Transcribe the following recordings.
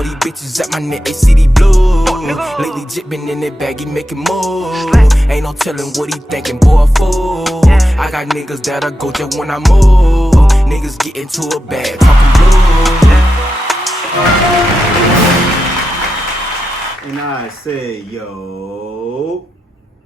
All these bitches at my neck, they see these blue. Lately Jit been in that bag, he making moves. Ain't no telling what he thinking, boy, a fool. I got niggas that'll go just when I move. Niggas get into a bag, talking blue. And I say, yo,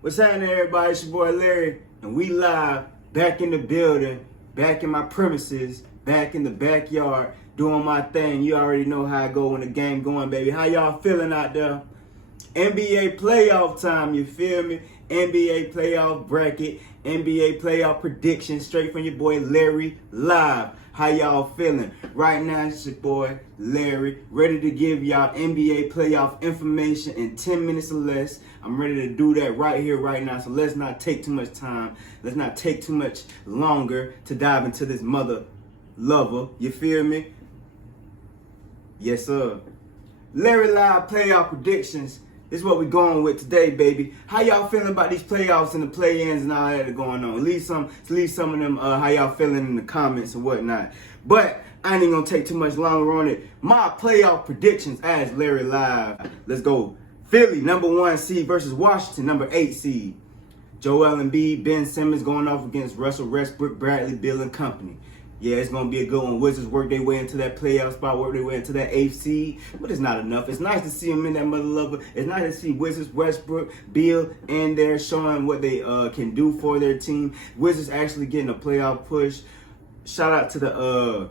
what's happening, everybody? It's your boy Larry, and we live, back in the building, back in my premises, back in the backyard, doing my thing. You already know how I go when the game going, baby. How y'all feeling out there? NBA playoff time, you feel me? NBA playoff bracket, NBA playoff predictions, straight from your boy Larry, live. How y'all feeling? Right now, it's your boy Larry, ready to give y'all NBA playoff information in 10 minutes or less. I'm ready to do that right here, right now. So let's not take too much time. Let's not take too much longer to dive into this mother lover. You feel me? Yes, sir. Larry Live playoff predictions. This is what we're going with today, baby. How y'all feeling about these playoffs and the play-ins and all that are going on? Leave some of them, how y'all feeling in the comments and whatnot. But I ain't gonna take too much longer on it. My playoff predictions as Larry Live. Let's go. Philly, number 1 seed versus Washington, number 8 seed. Joel Embiid, Ben Simmons going off against Russell Westbrook, Bradley Beal and company. Yeah, it's going to be a good one. Wizards work their way into that playoff spot, work their way into that 8th seed, but it's not enough. It's nice to see them in that mother lover. It's nice to see Wizards, Westbrook, Beal in there showing what they can do for their team. Wizards actually getting a playoff push. Shout out to the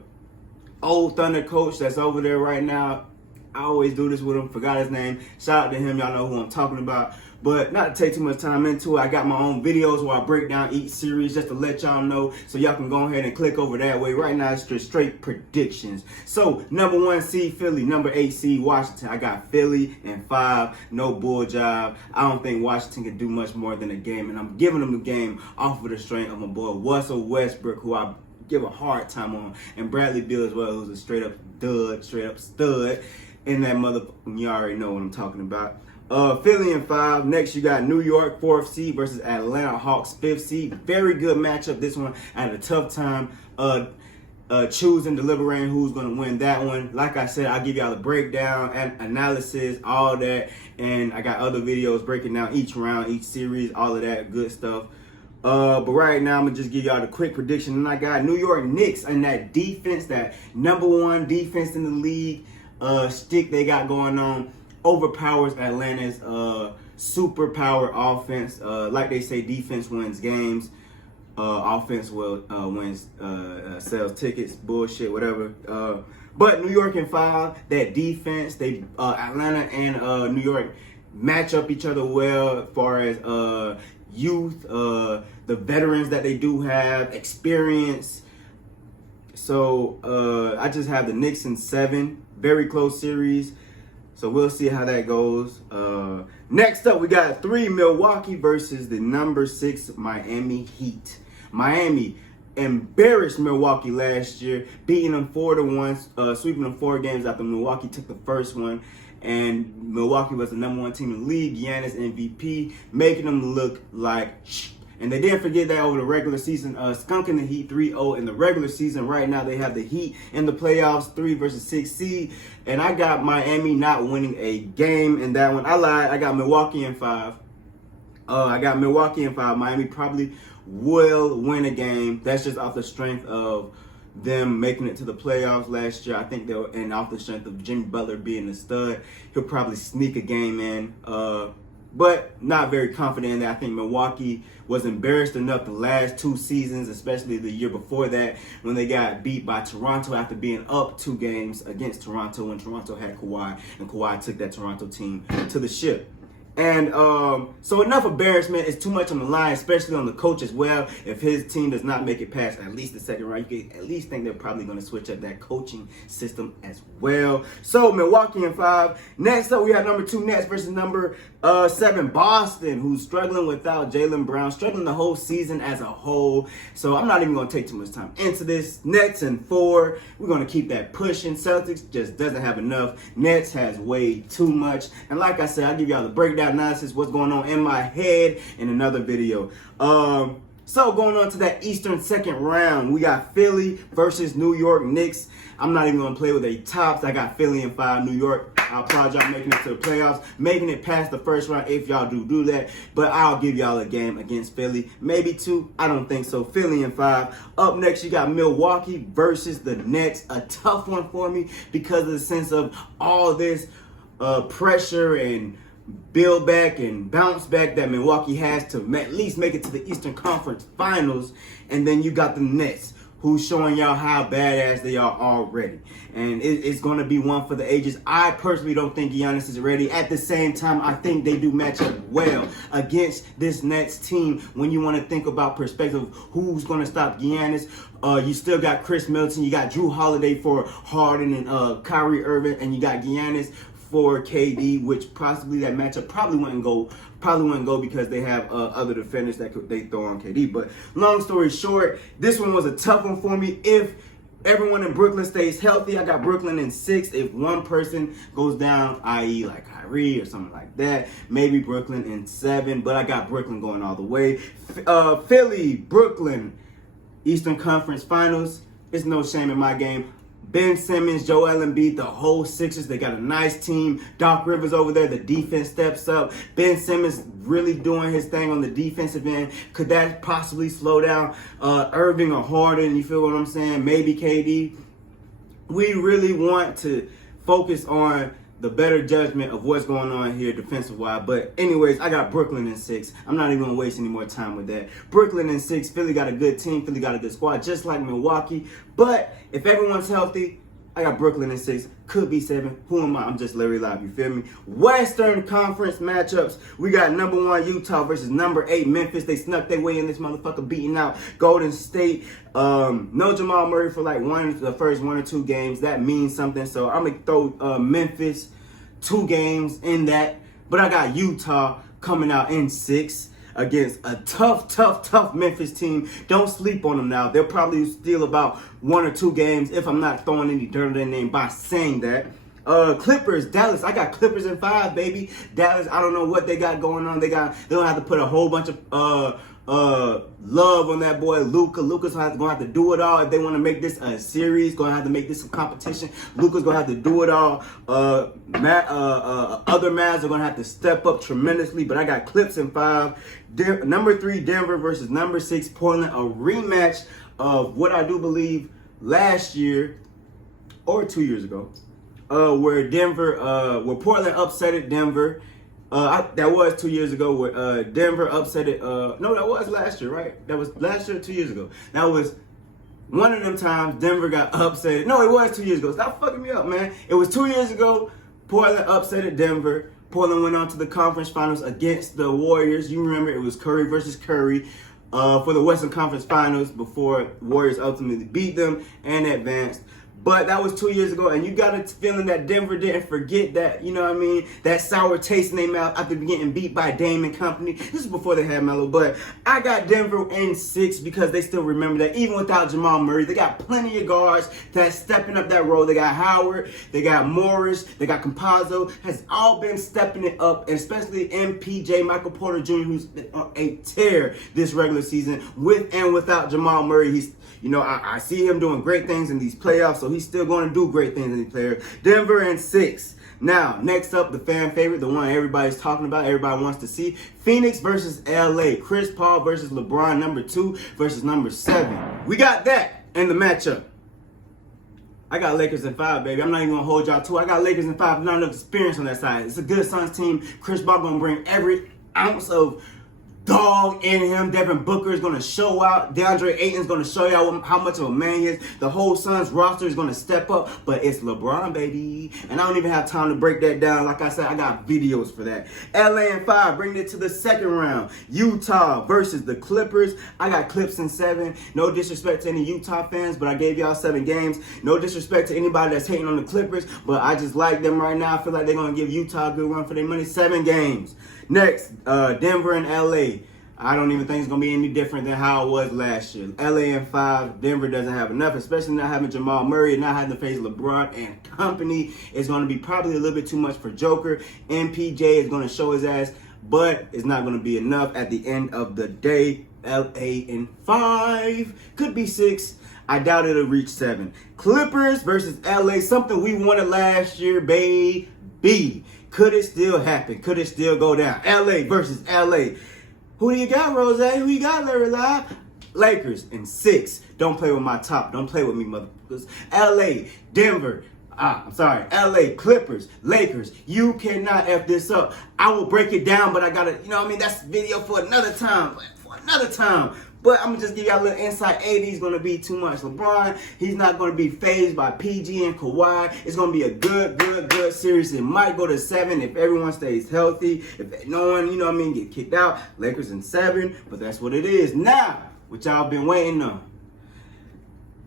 old Thunder coach that's over there right now. I always do this with him. Forgot his name. Shout out to him. Y'all know who I'm talking about. But not to take too much time into it, I got my own videos where I break down each series just to let y'all know, so y'all can go ahead and click over that way. Right now, it's just straight predictions. So, number 1 seed Philly, number 8 seed Washington. I got Philly and 5, no bull job. I don't think Washington can do much more than a game, and I'm giving them the game off of the strength of my boy Russell Westbrook, who I give a hard time on, and Bradley Beal as well, who's a straight up dud, straight up stud in that mother. You already know what I'm talking about. Philly and 5. Next, you got New York 4th seed versus Atlanta Hawks 5th seed. Very good matchup. This one I had a tough time choosing, deliberating who's going to win that one. Like I said, I'll give y'all the breakdown and analysis, all that, and I got other videos breaking down each round, each series, all of that good stuff. But right now, I'm going to just give y'all the quick prediction. And I got New York Knicks and that defense, that number 1 defense in the league stick they got going on, overpowers Atlanta's superpower offense. Like they say, defense wins games. Offense wins sells tickets, bullshit, whatever. But New York and 5, that defense, they Atlanta and New York match up each other well as far as youth, the veterans that they do have, experience. So I just have the Knicks in 7, very close series. So we'll see how that goes. Next up, we got 3 Milwaukee versus the number 6 Miami Heat. Miami embarrassed Milwaukee last year, beating them 4-1, sweeping them 4 games after Milwaukee took the first one. And Milwaukee was the number 1 team in the league, Giannis MVP, making them look like shh. And they didn't forget that over the regular season, skunking the Heat 3-0 in the regular season. Right now, they have the Heat in the playoffs, 3 versus 6 seed. And I got Miami not winning a game in that one. I lied. I got Milwaukee in 5. Miami probably will win a game. That's just off the strength of them making it to the playoffs last year. I think they'll, and off the strength of Jimmy Butler being a stud, he'll probably sneak a game in. But not very confident in that. I think Milwaukee was embarrassed enough the last 2 seasons, especially the year before that, when they got beat by Toronto after being up 2 games against Toronto when Toronto had Kawhi, and Kawhi took that Toronto team to the ship. And so enough embarrassment. It's too much on the line, especially on the coach as well. If his team does not make it past at least the second round, you can at least think they're probably going to switch up that coaching system as well. So Milwaukee in 5. Next up, we have number 2 Nets versus number 7 Boston, who's struggling without Jaylen Brown, struggling the whole season as a whole. So I'm not even going to take too much time into this. Nets in 4. We're going to keep that pushing. Celtics just doesn't have enough. Nets has way too much. And like I said, I'll give y'all the breakdown analysis, what's going on in my head in another video. So going on to that Eastern second round, we got Philly versus New York Knicks. I'm not even going to play with a tops. I got Philly in 5, New York. I applaud y'all making it to the playoffs, making it past the first round if y'all do that. But I'll give y'all a game against Philly. Maybe 2. I don't think so. Philly in 5. Up next, you got Milwaukee versus the Nets. A tough one for me because of the sense of all this pressure and build back and bounce back that Milwaukee has to at least make it to the Eastern Conference Finals. And then you got the Nets, who's showing y'all how badass they are already. And it's going to be one for the ages. I personally don't think Giannis is ready. At the same time, I think they do match up well against this Nets team. When you want to think about perspective, who's going to stop Giannis? You still got Chris Middleton. You got Drew Holiday for Harden and Kyrie Irving. And you got Giannis for KD, which possibly that matchup probably wouldn't go because they have other defenders that they throw on KD. But long story short, this one was a tough one for me. If everyone in Brooklyn stays healthy, I got Brooklyn in 6. If one person goes down, i.e. like Kyrie or something like that, maybe Brooklyn in 7. But I got Brooklyn going all the way. Philly, Brooklyn, Eastern Conference Finals. It's no shame in my game. Ben Simmons, Joel Embiid, the whole Sixers, they got a nice team. Doc Rivers over there, the defense steps up. Ben Simmons really doing his thing on the defensive end. Could that possibly slow down Irving or Harden? You feel what I'm saying? Maybe KD. We really want to focus on the better judgment of what's going on here defensive-wise. But anyways, I got Brooklyn in 6. I'm not even going to waste any more time with that. Brooklyn in 6. Philly got a good team. Philly got a good squad, just like Milwaukee. But if everyone's healthy, I got Brooklyn in 6. Could be 7. Who am I? I'm just Larry Live. You feel me? Western Conference matchups. We got number 1 Utah versus number 8 Memphis. They snuck their way in this motherfucker, beating out Golden State. No Jamal Murray for like the first 1 or 2 games. That means something. So I'm gonna throw Memphis 2 games in that. But I got Utah coming out in 6 against a tough Memphis team. Don't sleep on them now. They'll probably steal about 1 or 2 games if I'm not throwing any dirt on their name by saying that. Clippers, Dallas. I got Clippers in 5, baby. Dallas, I don't know what they got going on. They don't have to put a whole bunch of love on that boy Luka. Luka's gonna have to do it all if they want to make this a series. Gonna have to make this a competition. Luka's gonna have to do it all. Other Mavs are gonna have to step up tremendously. But I got Clips in 5. Number 3 Denver versus number 6 Portland. A rematch of what I do believe last year or 2 years ago, where Portland upsetted Denver. That was 2 years ago where Denver upsetted. No, that was last year, right? That was last year, 2 years ago. That was one of them times Denver got upset. No, it was 2 years ago. Stop fucking me up, man. It was 2 years ago. Portland upsetted Denver. Portland went on to the conference finals against the Warriors. You remember it was Curry versus Curry for the Western Conference Finals before Warriors ultimately beat them and advanced. But that was 2 years ago, and you got a feeling that Denver didn't forget that, you know what I mean, that sour taste in their mouth after getting beat by Dame and company. This is before they had Melo, but I got Denver in 6 because they still remember that even without Jamal Murray, they got plenty of guards that's stepping up that role. They got Howard, they got Morris, they got Campazzo, has all been stepping it up, and especially MPJ, Michael Porter Jr., who's been on a tear this regular season with and without Jamal Murray. I see him doing great things in these playoffs, so he's still going to do great things in these playoffs. Denver in 6. Now, next up, the fan favorite, the one everybody's talking about, everybody wants to see. Phoenix versus LA. Chris Paul versus LeBron, number 2 versus number 7. We got that in the matchup. I got Lakers in 5, baby. I'm not even going to hold y'all to. I got Lakers in 5. Not enough experience on that side. It's a good Suns team. Chris Paul going to bring every ounce of dog in him. Devin Booker is going to show out. DeAndre Ayton is going to show y'all how much of a man he is. The whole Suns roster is going to step up, but it's LeBron, baby. And I don't even have time to break that down. Like I said, I got videos for that. LA in 5, bringing it to the second round. Utah versus the Clippers. I got Clips in 7. No disrespect to any Utah fans, but I gave y'all 7 games. No disrespect to anybody that's hating on the Clippers, but I just like them right now. I feel like they're going to give Utah a good run for their money. 7 games. Next, Denver and LA. I don't even think it's going to be any different than how it was last year. LA in 5. Denver doesn't have enough, especially not having Jamal Murray and not having to face LeBron and company. It's going to be probably a little bit too much for Joker. MPJ is going to show his ass, but it's not going to be enough at the end of the day. LA in 5. Could be 6. I doubt it'll reach 7. Clippers versus LA. Something we wanted last year, baby. Could it still happen? Could it still go down? LA versus LA. Who do you got, Rose? Who you got, Larry Live? Lakers in 6. Don't play with my top. Don't play with me, motherfuckers. LA, Denver. LA, Clippers, Lakers. You cannot F this up. I will break it down, but I gotta, that's video for another time. But I'm gonna just give y'all a little insight. AD's gonna be too much. LeBron, he's not gonna be phased by PG and Kawhi. It's gonna be a good series. It might go to 7 if everyone stays healthy. If no one, get kicked out. Lakers in 7, but that's what it is. Now, what y'all been waiting on.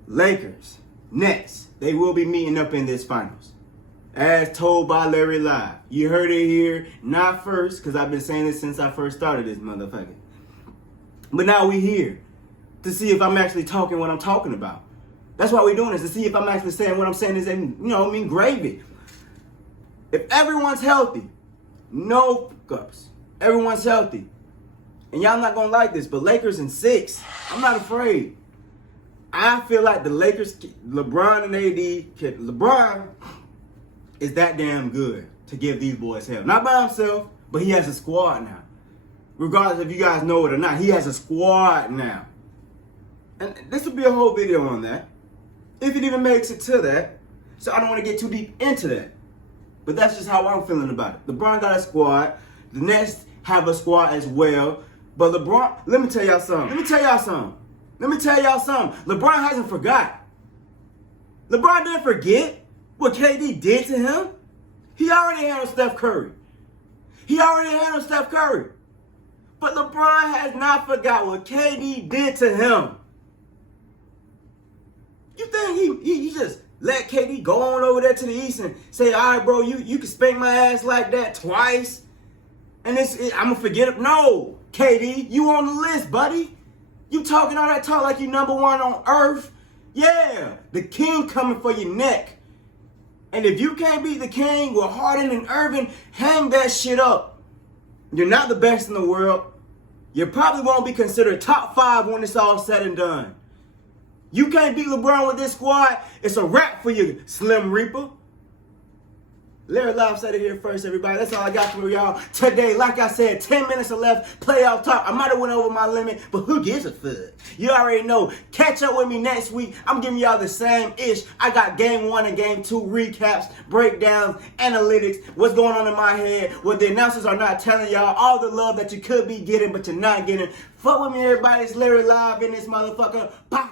Lakers, Nets, they will be meeting up in this finals. As told by Larry Live. You heard it here, not first, because I've been saying this since I first started this motherfucker. But now we here to see if I'm actually talking what I'm talking about. That's why we're doing this, to see if I'm actually saying what I'm saying is, gravy. If everyone's healthy, no cups. Everyone's healthy. And y'all not going to like this, but Lakers in 6. I'm not afraid. I feel like the Lakers, LeBron and AD, LeBron is that damn good to give these boys hell. Not by himself, but he has a squad now. Regardless if you guys know it or not, he has a squad now. And this will be a whole video on that. If it even makes it to that. So I don't want to get too deep into that. But that's just how I'm feeling about it. LeBron got a squad. The Nets have a squad as well. But LeBron, let me tell y'all something. LeBron hasn't forgot. LeBron didn't forget what KD did to him. He already handled Steph Curry. But LeBron has not forgot what KD did to him. You think he just let KD go on over there to the East and say, all right, bro, you can spank my ass like that twice? And I'm going to forget it? No, KD, you on the list, buddy. You talking all that talk like you number 1 on earth? Yeah, the king coming for your neck. And if you can't beat the king with Harden and Irving, hang that shit up. You're not the best in the world. You probably won't be considered top 5 when it's all said and done. You can't beat LeBron with this squad. It's a wrap for you, Slim Reaper. Larry Live said it here first, everybody. That's all I got for y'all today. Like I said, 10 minutes are left. Playoff talk. I might have went over my limit, but who gives a fuck? You already know. Catch up with me next week. I'm giving y'all the same ish. I got game 1 and game 2 recaps, breakdowns, analytics, what's going on in my head, what the announcers are not telling y'all, all the love that you could be getting, but you're not getting. Fuck with me, everybody. It's Larry Live in this motherfucker. Bye.